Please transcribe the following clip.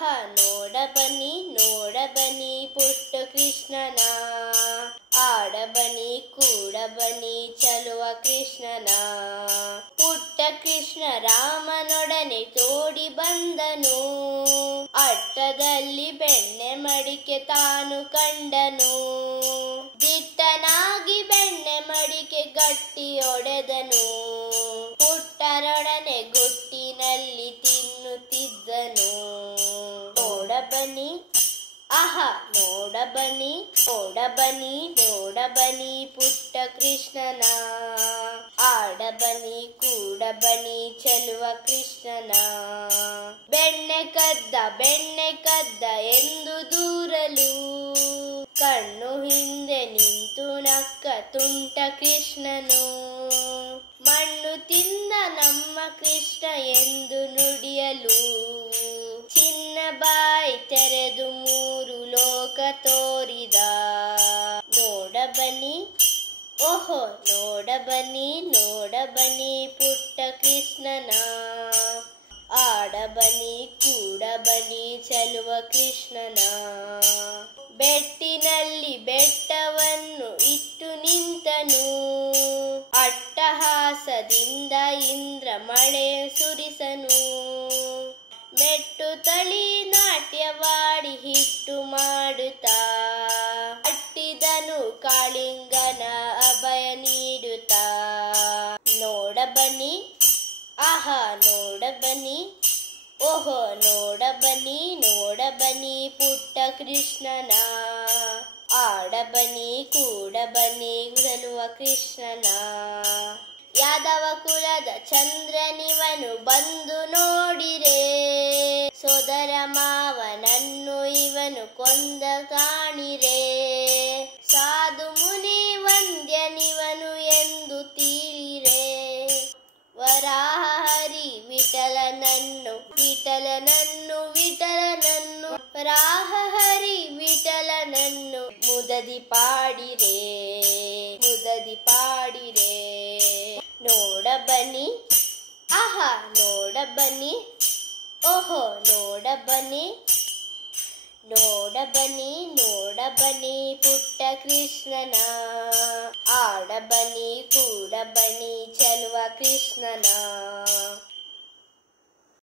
ನೋಡಬನಿ ನೋಡಬನಿ ಪುಟ್ಟ ಕೃಷ್ಣನ, ಆಡಬನಿ ಕೂಡಬನಿ ಚಲುವ ಕೃಷ್ಣನ. ಪುಟ್ಟ ಕೃಷ್ಣ ರಾಮನೊಡನೆ ತೋಡಿ ಬಂದನು, ಅಟ್ಟದಲ್ಲಿ ಬೆಣ್ಣೆ ಮಡಿಕೆ ತಾನು ಕಂಡನು. ದಿಟ್ಟನಾಗಿ ಬೆಣ್ಣೆ ಮಡಿಕೆ ಗಟ್ಟಿ ಒಡೆದನು, ಪುಟ್ಟರೊಡನೆ ಗುಟ್ಟಿನಲ್ಲಿ ತಿನ್ನುತ್ತಿದ್ದನು. ನೋಡಬನಿ ನೋಡಬನಿ ನೋಡಬನಿ ನೋಡಬನಿ ಪುಟ್ಟ ಕೃಷ್ಣನ, ಆಡಬನಿ ಕೂಡಬನಿ ಚಲುವ ಕೃಷ್ಣನ. ಬೆಣ್ಣೆ ಕದ್ದ ಎಂದು ದೂರಲು, ಕಣ್ಣು ಹಿಂದೆ ನಿಂತು ನಕ್ಕ ತುಂಟ ಕೃಷ್ಣನು. ಮಣ್ಣು ತಿಂದ ನಮ್ಮ ಕೃಷ್ಣ ಎಂದು ನುಡಿಯಲು, ಚಿನ್ನ ಬಾಯಿ ತೆರೆದು ಮೂರು ಲೋಕ ತೋರಿದ. ನೋಡಬನಿ ನೋಡಬನಿ ನೋಡಬನಿ ಪುಟ್ಟ ಕೃಷ್ಣನ, ಆಡಬನಿ ಕೂಡಬನಿ ಚಲುವ ಕೃಷ್ಣನ. ಬೆಟ್ಟಿನಲ್ಲಿ ಬೆಟ್ಟವನ್ನು ಇಟ್ಟು ನಿಂತನು, ಅಟ್ಟಹಾಸದಿಂದ ಇಂದ್ರ ಮಳೆ ಸುರಿಸನು. ಮೆಟ್ಟು ತಳಿ ನಾಟ್ಯವಾಡಿ ಹಿಟ್ಟು ಮಾಡುತ್ತಾ, ಅಟ್ಟಿದನು ಕಾಳಿಂಗನ ಅಭಯ ನೀಡುತ್ತಾ. ನೋಡಬನಿ ನೋಡಬನಿ ನೋಡಬನಿ ನೋಡಬನಿ ಪುಟ್ಟ ಕೃಷ್ಣನ, ಆಡಬನಿ ಕೂಡಬನಿ ಚಲುವ ಕೃಷ್ಣನ. ಯಾದವ ಕುಲದ ಚಂದ್ರನಿವನು ಬಂದು ನೋಡಿರೆ, ಸೋದರ ಮಾವನನ್ನು ಇವನು ಕೊಂದ ಕಾಣಿರೆ. ಸಾಧು ಮುನಿ ವಂದ್ಯನಿವನು ಎಂದು ತೀರಿರೆ, ವರಾಹ ಹರಿ ವಿಠಲನನ್ನು ವರಾಹ ಹರಿ ವಿಠಲನನ್ನು ಮುದದಿ ಪಾಡಿರೆ. ನೋಡಬನಿ ನೋಡಬನಿ ನೋಡಬನಿ ನೋಡಬನಿ ನೋಡಬನಿ ಪುಟ್ಟ ಕೃಷ್ಣನ, ಆಡಬನಿ ಕೂಡಬನಿ ಚಲುವ ಕೃಷ್ಣನ.